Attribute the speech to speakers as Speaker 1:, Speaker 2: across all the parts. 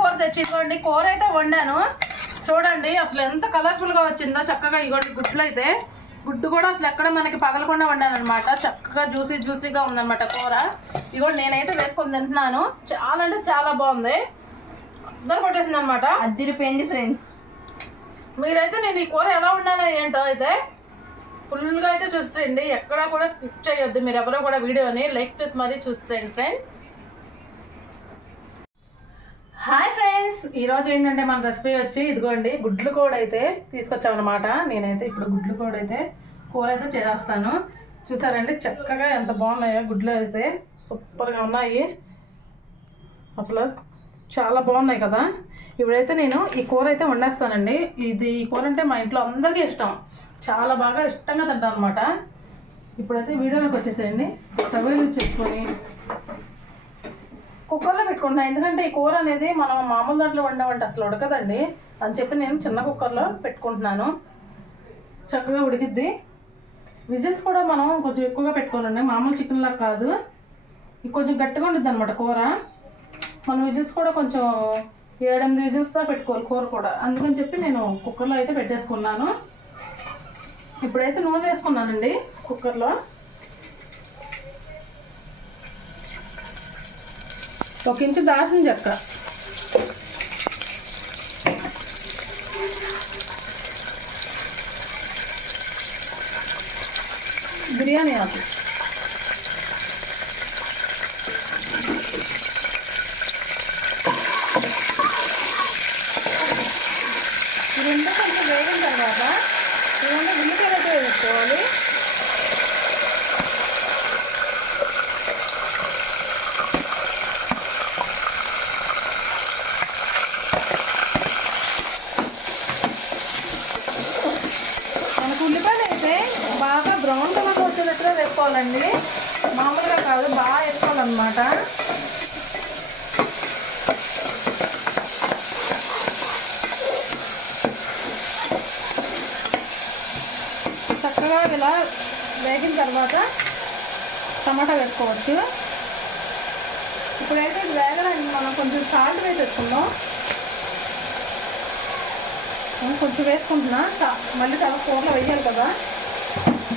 Speaker 1: కూర తెచ్చి ఇదిగోండి కూర అయితే వండాను. చూడండి అసలు ఎంత కలర్ఫుల్గా వచ్చిందో చక్కగా ఇగోండి గుడ్లు అయితే. గుడ్డు కూడా అసలు ఎక్కడ మనకి పగలకుండా వండాను అనమాట చక్కగా జ్యూసీ జ్యూసీగా ఉందన్నమాట కూర. ఇగోండి నేనైతే వేసుకొని తింటున్నాను. చాలా అంటే చాలా బాగుంది. అందరు కొట్టేసింది అనమాట
Speaker 2: అద్దరిపోయింది ఫ్రెండ్స్.
Speaker 1: మీరైతే నేను ఈ కూర ఎలా ఉండాలో ఏంటో అయితే ఫుల్గా అయితే చూసేయండి. ఎక్కడా కూడా స్కిప్ చేయొద్దు. మీరు ఎవరో కూడా వీడియోని లైక్ చేసి మరీ చూసేయండి ఫ్రెండ్స్. హాయ్ ఫ్రెండ్స్ ఈరోజు ఏంటంటే మన రెసిపీ వచ్చి ఇదిగోండి గుడ్లు కూడా అయితే తీసుకొచ్చామన్నమాట. నేనైతే ఇప్పుడు గుడ్లు కూడా అయితే కూర అయితే చేస్తాను చూసారండి చక్కగా ఎంత బాగున్నాయో గుడ్లు అయితే. సూపర్గా ఉన్నాయి. అసలు చాలా బాగున్నాయి కదా. ఇప్పుడైతే నేను ఈ కూర అయితే వండేస్తానండి. ఇది ఈ కూర అంటే మా ఇంట్లో అందరికీ ఇష్టం. చాలా బాగా ఇష్టంగా తింటాను అనమాట ఇప్పుడైతే వీడియోలోకి వచ్చేసేయండి. స్టవ్ చేసుకొని కుక్కర్లో పెట్టుకుంటున్నా. ఎందుకంటే ఈ కూర అనేది మనం మామూలు దాంట్లో వండామంటే అసలు ఉడకదండి. అని చెప్పి నేను చిన్న కుక్కర్లో పెట్టుకుంటున్నాను. చక్కగా ఉడికిద్ది. విజిల్స్ కూడా మనం కొంచెం ఎక్కువగా పెట్టుకోవాలండి. మామూలు చికెన్లా కాదు. ఇది కొంచెం గట్టిగా ఉండిద్ది అనమాట కూర. మనం విజిల్స్ కూడా కొంచెం ఏడెనిమిది విజిల్స్తో పెట్టుకోవాలి కూర కూడా. అందుకని చెప్పి నేను కుక్కర్లో అయితే పెట్టేసుకున్నాను. ఇప్పుడైతే నూనె వేసుకున్నానండి కుక్కర్లో. ఒక ఇంచు దాల్చిన చెక్క. బిర్యానీ ఆకు. ఈ రెండు కొంచెం వేగిన తర్వాత ఇవన్నీ ఉల్లిపాయలు వేసుకోవాలి మనకు ఉల్లిపాయలు అయితే బాగా బ్రౌన్ కలర్ వచ్చేటట్టుగా వేసుకోవాలండి మామూలుగా కాదు అనమాట చక్కగా ఇలా వేగిన తర్వాత టమాటా వేసుకోవచ్చు. ఇప్పుడైతే ఇది వేగడానికి మనం కొంచెం సాల్ట్ వేసేసుకుందాం నేను కొంచెం వేసుకుంటున్నా. మళ్ళీ చాలా కూరలో వేయాలి కదా.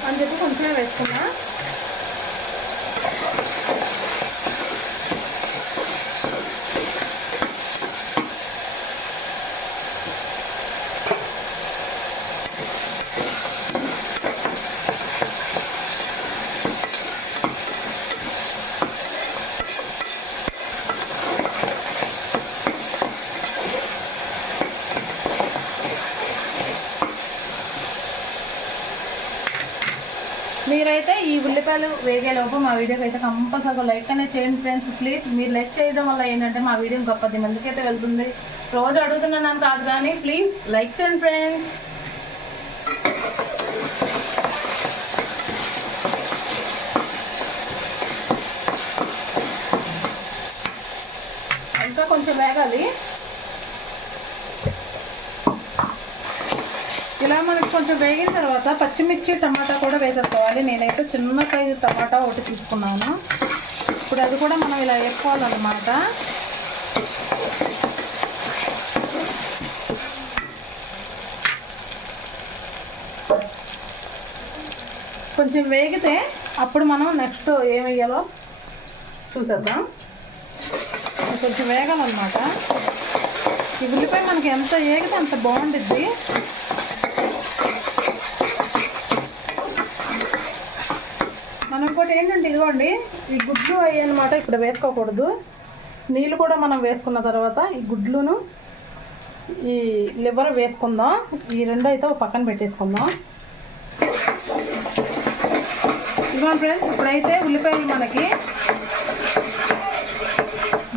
Speaker 1: అని చెప్పి కొంచెమే వేసుకున్నా మీరైతే ఈ ఉల్లిపాయలు వేగేలోపు మా వీడియోకి అయితే కంపల్సరీగా లైక్ అనేది చేయండి ఫ్రెండ్స్ ప్లీజ్. మీరు లైక్ చేయడం వల్ల ఏంటంటే మా వీడియో ఇంకా పది మందికి అయితే వెళ్తుంది. రోజు అడుగుతున్నాను కాదు కానీ ప్లీజ్ లైక్ చేయండి ఫ్రెండ్స్. ఇంకా కొంచెం వేగాలి. ఇలా మనకి కొంచెం వేగిన తర్వాత పచ్చిమిర్చి టమాటా కూడా వేసేసుకోవాలి. నేనైతే చిన్న సైజు టమాటా ఒకటి తీసుకున్నాను. ఇప్పుడు అది కూడా మనం ఇలా వేసుకోవాలన్నమాట. కొంచెం వేగితే అప్పుడు మనం నెక్స్ట్ ఏం వేయాలో చూసేద్దాం. కొంచెం వేగాలన్నమాట. ఈ ఉల్లిపాయ మనకి ఎంత వేగితే అంత బాగుండిద్ది మనం ఇంకోటి ఏంటంటే ఇదిగోండి ఈ గుడ్లు అయ్యి అనమాట ఇప్పుడు వేసుకోకూడదు. నీళ్ళు కూడా మనం వేసుకున్న తర్వాత ఈ గుడ్లును ఈ లివర్ వేసుకుందాం. ఈ రెండు అయితే పక్కన పెట్టేసుకుందాం. ఇదిగోండి ఫ్రెండ్స్ ఇప్పుడైతే ఉల్లిపాయలు మనకి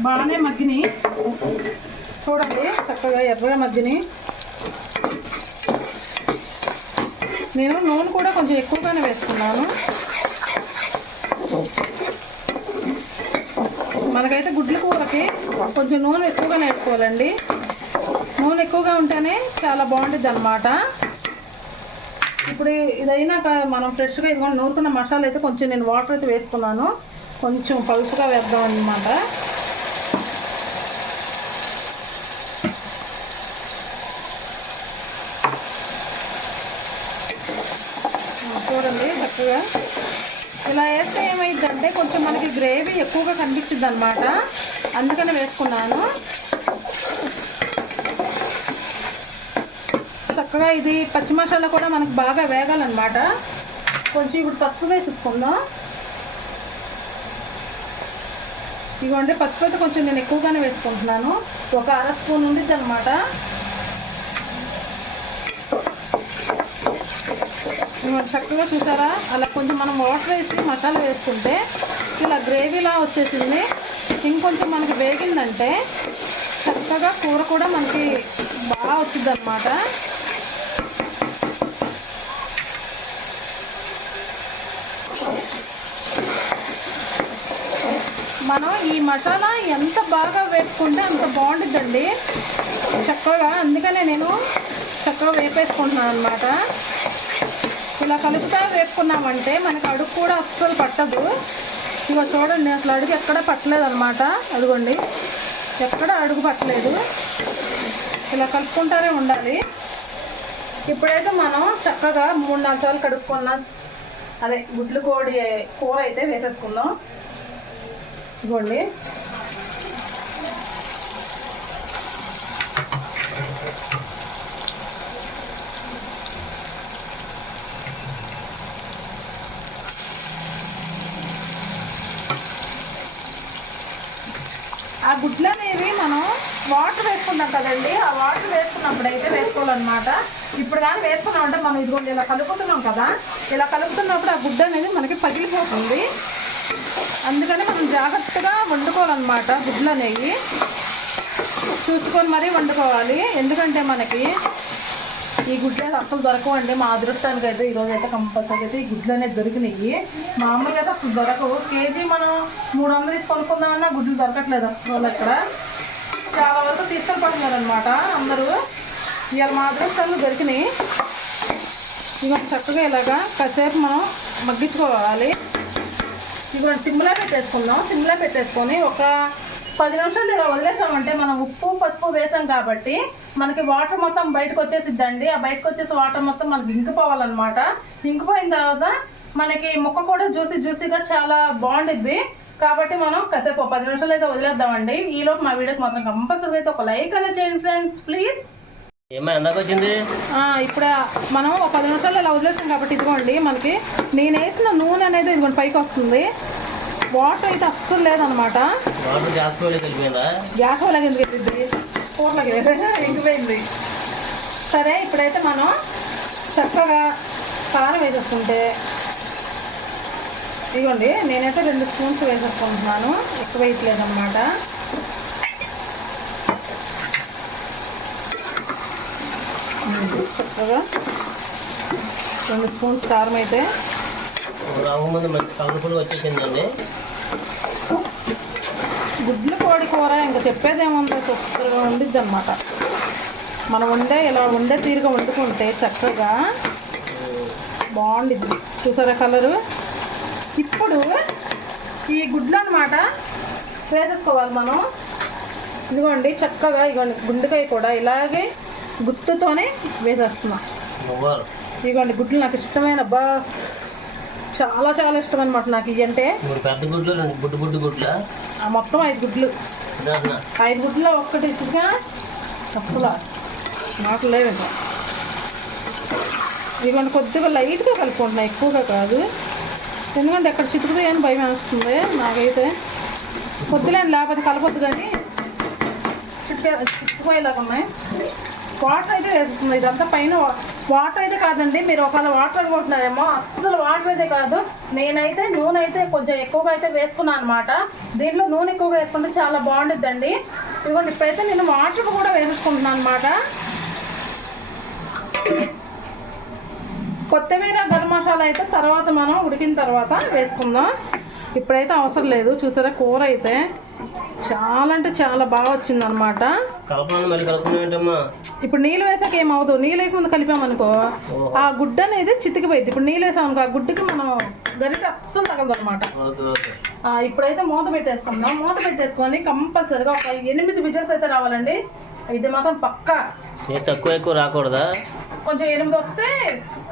Speaker 1: బాగానే మగ్గిని చూడండి చక్కగా ఎర్రగా మగ్గిని నేను నూనె కూడా కొంచెం ఎక్కువగానే వేసుకున్నాను. మనకైతే గుడ్ల కూరకి కొంచెం నూనె ఎక్కువగానే వేసుకోవాలండి నూనె ఎక్కువగా ఉంటేనే చాలా బాగుంటుంది అనమాట ఇప్పుడు ఇదైనాక మనం ఫ్రెష్గా ఇదిగోండి నూరుకున్న మసాలా అయితే కొంచెం నేను వాటర్ అయితే వేసుకున్నాను. కొంచెం పలుసుగా వేద్దాం అనమాట చూడండి చక్కగా. ఇలా వేస్తే ఏమైందంటే కొంచెం మనకి గ్రేవీ ఎక్కువగా కనిపించింది అనమాట అందుకని వేసుకున్నాను. చక్కగా ఇది పచ్చి మసాలా కూడా మనకు బాగా వేగాలన్నమాట. కొంచెం ఇప్పుడు పసుపు వేసుకుందాం ఇదిగోండి పసుపు అయితే కొంచెం నేను ఎక్కువగానే వేసుకుంటున్నాను. ఒక అర స్పూన్ ఉండిద్ది అనమాట చక్కగా చూసారా? అలా కొంచెం మనం వాటర్ వేసి మసాలా వేసుకుంటే ఇలా గ్రేవీలా వచ్చేసింది. ఇంకొంచెం మనకి వేగిందంటే చక్కగా కూర కూడా మనకి బాగా వచ్చింది అనమాట మనం ఈ మసాలా ఎంత బాగా వేసుకుంటే అంత బాగుంటుందండి చక్కగా అందుకనే నేను చక్కగా వేపేసుకుంటున్నాను అనమాట ఇలా కలుపుతా వేపుకున్నామంటే మనకి అడుగు కూడా అస్సలు పట్టదు. ఇక చూడండి అసలు అడుగు ఎక్కడ పట్టలేదు అనమాట అదిగోండి ఎక్కడ అడుగు పట్టలేదు. ఇలా కలుపుకుంటూనే ఉండాలి. ఇప్పుడైతే మనం చక్కగా మూడు నాలుగు సార్లు కడుక్కున్న అదే గుడ్లు కోడి కూర అయితే వేసేసుకుందాం. ఇదిగోండి గుడ్లు అనేవి మనం వాటర్ వేసుకున్నాం కదండి. ఆ వాటర్ వేసుకున్నప్పుడు అయితే వేసుకోవాలన్నమాట. ఇప్పుడు కానీ వేసుకున్నామంటే మనం ఇదిగోండి ఇలా కలుపుతున్నాం కదా. ఇలా కలుపుతున్నప్పుడు ఆ గుడ్డ అనేది మనకి పగిలిపోతుంది. అందుకని మనం జాగ్రత్తగా వండుకోవాలన్నమాట గుడ్లు అనేవి చూసుకొని మరీ వండుకోవాలి. ఎందుకంటే మనకి ఈ గుడ్లు అయితే అసలు దొరకవండి. మా అదృష్టానికి అయితే ఈరోజు అయితే కంపల్సరీ అయితే ఈ గుడ్లు అనేది దొరికినాయి. మామూలుగా అయితే అసలు దొరకవు. కేజీ మనం మూడు వందలు ఇచ్చి కొనుక్కుందామన్నా గుడ్లు దొరకట్లేదు అసలు ఇక్కడ. చాలా వరకు తీసుకొని పడుతున్నారు అనమాట అందరూ. ఇవాళ మా అదృష్టాలు దొరికినాయి. ఇక చక్కగా ఇలాగా కాసేపు మనం మగ్గించుకోవాలి. ఇప్పుడు సిమ్లా పెట్టేసుకుందాం. సిమ్లా పెట్టేసుకొని ఒక పది నిమిషాలు ఇలా వదిలేసామంటే మనం ఉప్పు పసుపు వేసాం కాబట్టి మనకి వాటర్ మొత్తం బయటకు వచ్చేసిద్దండి. ఆ బయటకు వచ్చేసి వాటర్ మొత్తం మనకి ఇంకిపోవాలన్నమాట. ఇంకిపోయిన తర్వాత మనకి ముక్క కూడా జ్యూసీ జ్యూసీగా చాలా బాగుండిద్ది. కాబట్టి మనం కాసేపు పది నిమిషాలు అయితే వదిలేద్దామండి. ఈలోపు మా వీడియోకి మాత్రం కంపల్సరీ అయితే ఒక లైక్ అనేది చేయండి ఫ్రెండ్స్ ప్లీజ్.
Speaker 2: వచ్చింది?
Speaker 1: ఇప్పుడు మనం ఒక పది నిమిషాలు ఇలా వదిలేస్తాం కాబట్టి ఇదిగోండి మనకి నేను వేసిన నూనె అనేది ఇదిగోండి పైకి వస్తుంది. వాటర్ అయితే అస్సలు లేదనమాట
Speaker 2: గ్యాస్
Speaker 1: వాళ్ళకి ఎందుకు వెళ్ళింది కూరలకి ఇంకిపోయింది. సరే ఇప్పుడైతే మనం చక్కగా కారం వేసేసుకుంటే ఇదిగోండి నేనైతే రెండు స్పూన్స్ వేసేసుకుంటున్నాను. ఎక్కువ వేయట్లేదు అనమాట చక్కగా రెండు స్పూన్స్ కారం అయితే
Speaker 2: రావు ముందు మంచి వచ్చేసిందండి.
Speaker 1: గుడ్లు కోడి కూర ఇంకా చెప్పేది ఏముందో సూపర్గా ఉండిద్ది అనమాట మనం వండే ఇలా వండే తీరుగా వండుకుంటే చక్కగా బాగుండిద్ది. చూసారా కలరు? ఇప్పుడు ఈ గుడ్లు అనమాట వేసేసుకోవాలి మనం. ఇదిగోండి చక్కగా ఇదిగోండి గుండెకాయ కూడా ఇలాగే గుత్తుతోనే వేసేస్తున్నాం. ఇదిగోండి గుడ్లు నాకు ఇష్టమైన బా చాలా చాలా ఇష్టం అనమాట నాకు ఇవి అంటే.
Speaker 2: మూడు పెద్ద గుడ్లు రెండు బుడ్డు బుడ్డు గుడ్ల?
Speaker 1: ఆ మొత్తం ఐదు గుడ్లు. ఐదు గుడ్లో ఒక్కటి అసలు నాకు లేవు ఇంకా. ఇదిగోండి కొద్దిగా లైట్గా కలుపుకుంటున్నా ఎక్కువగా కాదు. ఎందుకంటే ఎక్కడ చితుకుతాయి అని భయం వేస్తుంది నాకైతే. కొద్దిలేండి లేకపోతే కలపొద్దు కానీ చిట్టే చిట్టుకుపోయేలాగా ఉన్నాయి. వాటర్ అయితే వేస్తుంది ఇదంతా పైన వాటర్ అయితే కాదండి మీరు ఒకవేళ వాటర్ అనుకుంటున్నారేమో అసలు వాటర్ అయితే కాదు. నేనైతే నూనె అయితే కొంచెం ఎక్కువగా అయితే వేసుకున్నాను అనమాట దీంట్లో నూనె ఎక్కువగా వేసుకుంటే చాలా బాగుంటుందండి ఇదిగోండి ఇప్పుడైతే నేను వాటర్ కూడా వేసుకుంటున్నాను అనమాట కొత్తిమీర గరం మసాలా అయితే తర్వాత మనం ఉడికిన తర్వాత వేసుకుందాం. ఇప్పుడైతే అవసరం లేదు చూసారా కూర అయితే. చాలా అంటే చాలా బాగా
Speaker 2: మళ్ళీ కలుపుకున్నాయంటమ్మా
Speaker 1: ఇప్పుడు నీళ్ళు వేసాక ఏమవుతుంది నీళ్ళు వేయకముందు కలిపామనుకో ఆ గుడ్డ అనేది చితికిపోయింది ఇప్పుడు నీళ్ళు వేసామనుకో ఆ గుడ్డకి మనం గరిట అస్సలు తగలదు అనమాట ఇప్పుడైతే మూత పెట్టేసుకుందాం. మూత పెట్టేసుకొని కంపల్సరిగా ఒక ఎనిమిది విజిల్స్ అయితే రావాలండి. ఇది మాత్రం పక్కా.
Speaker 2: తక్కువ ఎక్కువ రాకూడదా?
Speaker 1: కొంచెం ఎనిమిది వస్తే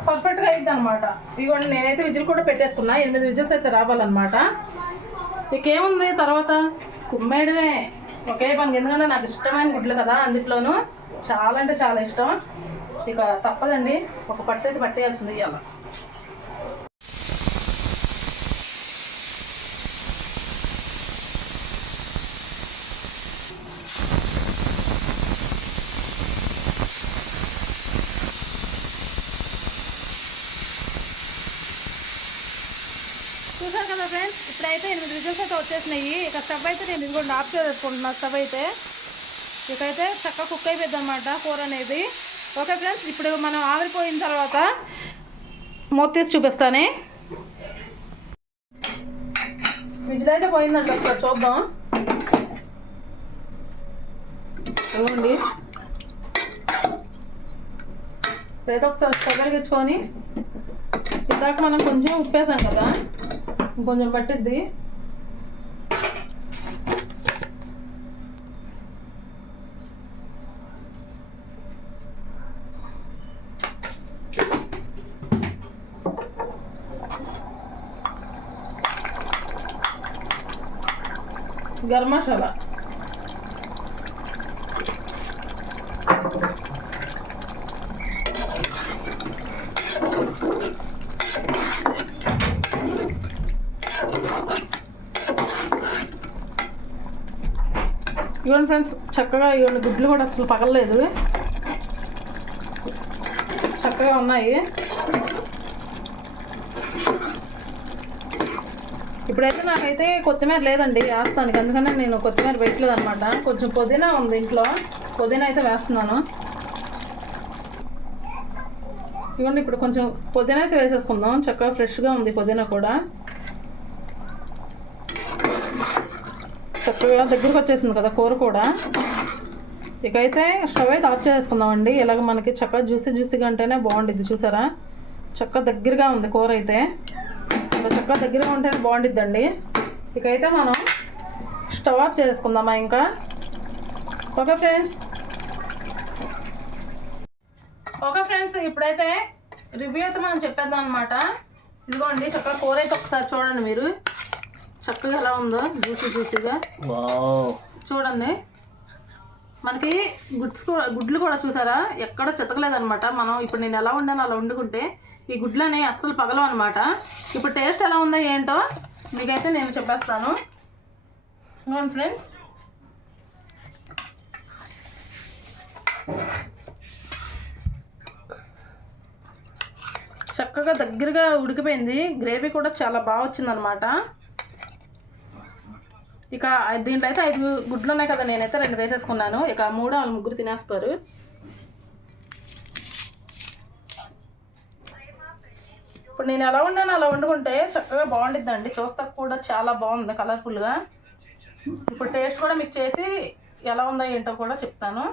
Speaker 1: పర్ఫెక్ట్గా అయింది అనమాట ఇదిగోండి నేనైతే విజిల్ కూడా పెట్టేసుకున్నా. ఎనిమిది విజిల్స్ అయితే రావాలన్నమాట. ఇకేముంది తర్వాత? కుమ్మేయడమే ఒకే పనికి. ఎందుకంటే నాకు ఇష్టమైన గుడ్లు కదా అందులోనూ చాలా అంటే చాలా ఇష్టం. ఇక తప్పదండి. ఒక పట్టు అయితే పట్టేయాల్సింది ఇవాళ. కదా ఫ్రెండ్స్ ఇప్పుడైతే ఎనిమిది విజిల్స్ అయితే వచ్చేసినాయి. ఇక స్టవ్ అయితే నేను ఇదిగోండి ఆఫ్ చేసుకుంటున్నాను స్టవ్ అయితే. ఇకైతే చక్కగా కుక్ అయిపోద్ది అనమాట కూర అనేది. ఓకే ఫ్రెండ్స్ ఇప్పుడు మనం ఆవిరిపోయిన తర్వాత మూత తీసి చూపిస్తానే. విజిల్ అయితే పోయిందంట ఒకసారి చూద్దాం. చూడండి ఇప్పుడైతే ఒకసారి స్టవ్ వెలిగించుకొని ఇందాక మనం కొంచెం ఉప్పేసాం కదా. ఇంకొంచెం పట్టిద్ది గరం మసాలా ఇవ్వండి ఫ్రెండ్స్ చక్కగా ఇవన్నీ గుడ్లు కూడా అసలు పగలలేదు. చక్కగా ఉన్నాయి. ఇప్పుడైతే నాకైతే కొత్తిమీర లేదండి వేస్తానికి. అందుకనే నేను కొత్తిమీర పెట్టలేదు అనమాట కొంచెం పుదీనా ఉంది ఇంట్లో. పుదీనా అయితే వేస్తున్నాను. ఇవ్వండి ఇప్పుడు కొంచెం పుదీనా అయితే వేసేసుకుందాం. చక్కగా ఫ్రెష్గా ఉంది పుదీనా కూడా. చక్కగా దగ్గరకు వచ్చేసింది కదా కూర కూడా. ఇకైతే స్టవ్ అయితే ఆఫ్ చేసుకుందామండి ఇలాగ మనకి చక్కగా జ్యూసీ జ్యూసీగా అంటేనే బాగుండిద్ది చూసారా? చక్కగా దగ్గరగా ఉంది కూర అయితే. చక్కగా దగ్గరగా ఉంటేనే బాగుండిద్దండి. ఇకైతే మనం స్టవ్ ఆఫ్ చేసుకుందామా ఇంకా? Okay friends. ఓకే ఫ్రెండ్స్ ఇప్పుడైతే రివ్యూ అయితే మనం చెప్పేద్దాం అనమాట ఇదిగోండి చక్కగా కూర అయితే ఒకసారి చూడండి మీరు. చక్కగా ఎలా ఉందో జ్యూసీ జ్యూసీగా. చూడండి. మనకి గుడ్స్ కూడా గుడ్లు కూడా చూసారా? ఎక్కడ చితకలేదనమాట మనం ఇప్పుడు నేను ఎలా ఉండానో అలా వండుకుంటే ఈ గుడ్లని అస్సలు పగలం అనమాట ఇప్పుడు టేస్ట్ ఎలా ఉందో ఏంటో మీకైతే నేను చెప్పేస్తాను. ఫ్రెండ్స్. చక్కగా దగ్గరగా ఉడికిపోయింది. గ్రేవీ కూడా చాలా బాగా వచ్చిందనమాట ఇక దీంట్లో అయితే ఐదు గుడ్లు ఉన్నాయి కదా నేనైతే రెండు వేసేసుకున్నాను. ఇక మూడు వాళ్ళు ముగ్గురు తినేస్తారు. ఇప్పుడు నేను ఎలా వండాను అలా వండుకుంటే చక్కగా బాగుండిద్దండి. చూస్తా కూడా చాలా బాగుంది కలర్ఫుల్గా ఇప్పుడు టేస్ట్ కూడా మీకు చేసి ఎలా ఉందో ఏంటో కూడా చెప్తాను.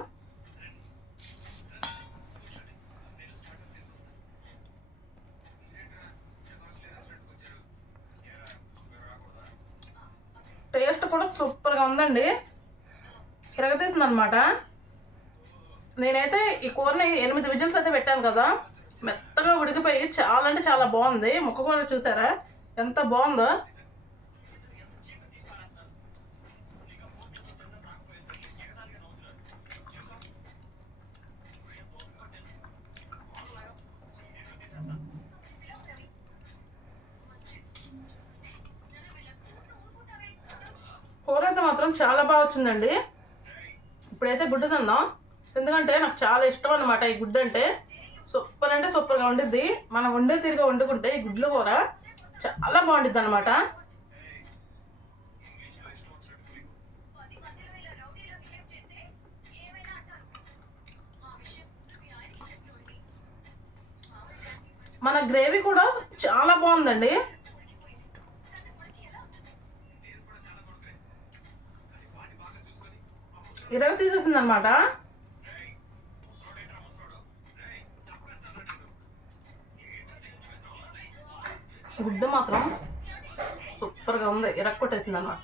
Speaker 1: టేస్ట్ కూడా సూపర్గా ఉందండి. ఇరగతీసింది అనమాట నేనైతే ఈ కూరని ఎనిమిది విజిల్స్ అయితే పెట్టాను కదా. మెత్తగా ఉడికిపోయి చాలా అంటే చాలా బాగుంది. ముక్క కూర చూసారా? ఎంత బాగుందో. కూర అయితే మాత్రం చాలా బాగా వచ్చిందండి. ఇప్పుడైతే గుడ్డు తిందాం. ఎందుకంటే నాకు చాలా ఇష్టం అనమాట ఈ గుడ్డు అంటే. సూపర్ అంటే సూపర్గా ఉండిద్ది. మనం వండే తీరుగా వండుకుంటే ఈ గుడ్లు కూర చాలా బాగుండిద్ది అనమాట మన గ్రేవీ కూడా చాలా బాగుందండి. ఇరవై తీసేసింది అనమాట గుడ్డు మాత్రం సూపర్గా ఉంది. ఇరక్కొట్టేసింది అనమాట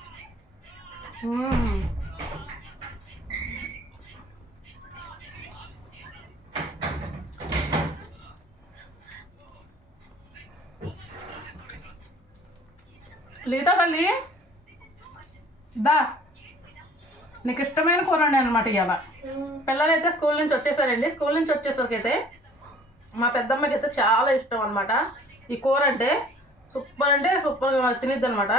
Speaker 1: లీతా తల్లి దా నీకు ఇష్టమైన కూర అండి అనమాట ఇవాళ పిల్లలు అయితే స్కూల్ నుంచి వచ్చేసారండి. స్కూల్ నుంచి వచ్చేసరికి అయితే మా పెద్దమ్మకి అయితే చాలా ఇష్టం అనమాట ఈ కూర అంటే సూపర్ అంటే సూపర్గా తినిద్ది అనమాట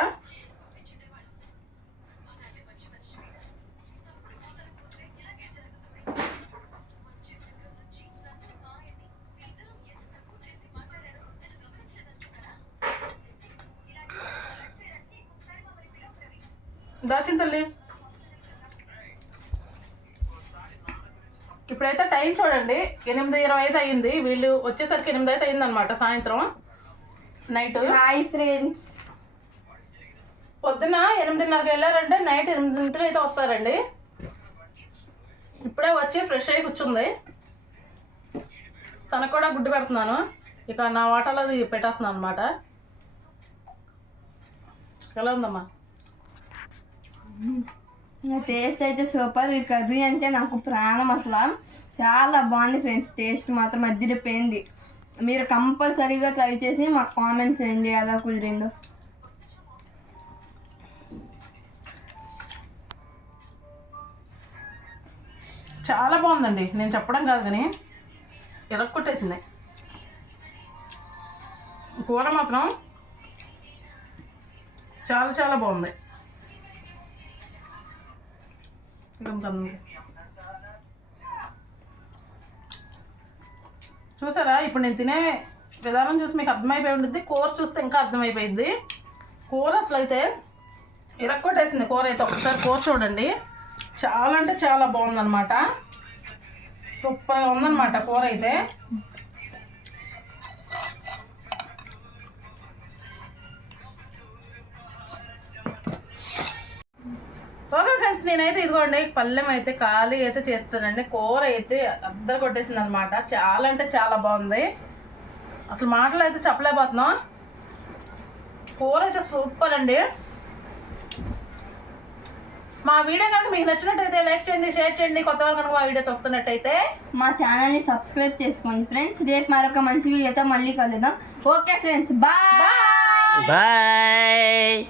Speaker 1: దాచిన తల్లి. ఇప్పుడైతే టైం చూడండి. ఎనిమిది ఇరవై ఐదు అయ్యింది. వీళ్ళు వచ్చేసరికి ఎనిమిది అయితే అయింది అనమాట సాయంత్రం. నైట్
Speaker 3: హాయ్ ఫ్రెండ్స్
Speaker 1: పొద్దున ఎనిమిదిన్నరకి వెళ్ళారంటే నైట్ ఎనిమిదింటికి అయితే వస్తారండి. ఇప్పుడే వచ్చి ఫ్రెష్ అయ్యి కూర్చుంది. తనకు కూడా గుడ్డు పెడుతున్నాను. ఇక నా వాటలో అది పెట్టేస్తున్నాను అనమాట ఎలా ఉందమ్మా?
Speaker 3: టేస్ట్ అయితే సూపర్ ఈ కర్రీ అంటే నాకు ప్రాణం అసలు. చాలా బాగుంది ఫ్రెండ్స్ టేస్ట్ మాత్రం అద్దరిపోయింది మీరు కంపల్సరీగా ట్రై చేసి మాకు కామెంట్స్ ఏం చేయాలో కుదిరిందో.
Speaker 1: చాలా బాగుందండి. నేను చెప్పడం కాదు కానీ ఎరక్కొట్టేసింది కూర మాత్రం చాలా చాలా బాగుంది. ఇదంతా చూసారా? ఇప్పుడు నేను తినే విధానం చూసి మీకు అర్థమైపోయి ఉంటుంది కూర చూస్తే ఇంకా అర్థమైపోయింది కూర అసలు అయితే ఇరక్కొట్టేసింది కూర అయితే. ఒకసారి కూర చూడండి. చాలా అంటే చాలా బాగుందన్నమాట. సూపర్గా ఉందన్నమాట కూర అయితే. ఫ్రెండ్స్ నేనైతే ఇదిగోండి పళ్ళెం అయితే ఖాళీ అయితే చేస్తానండి. కూర అయితే అద్దరు కొట్టేసింది అనమాట చాలా అంటే చాలా బాగుంది. అసలు మాటలు అయితే చెప్పలేకపోతున్నాం. కూర అయితే సూపర్ అండి. మా వీడియో కనుక మీకు నచ్చినట్టయితే లైక్ చేయండి షేర్ చేయండి. కొత్త వాళ్ళు కనుక మా వీడియో చూస్తున్నట్టయితే
Speaker 3: మా ఛానల్ని సబ్స్క్రైబ్ చేసుకోండి ఫ్రెండ్స్. రేపు మరొక మంచి వీడియోతో మళ్ళీ కలుద్దాం. Okay friends bye.
Speaker 1: Bye.
Speaker 2: Bye.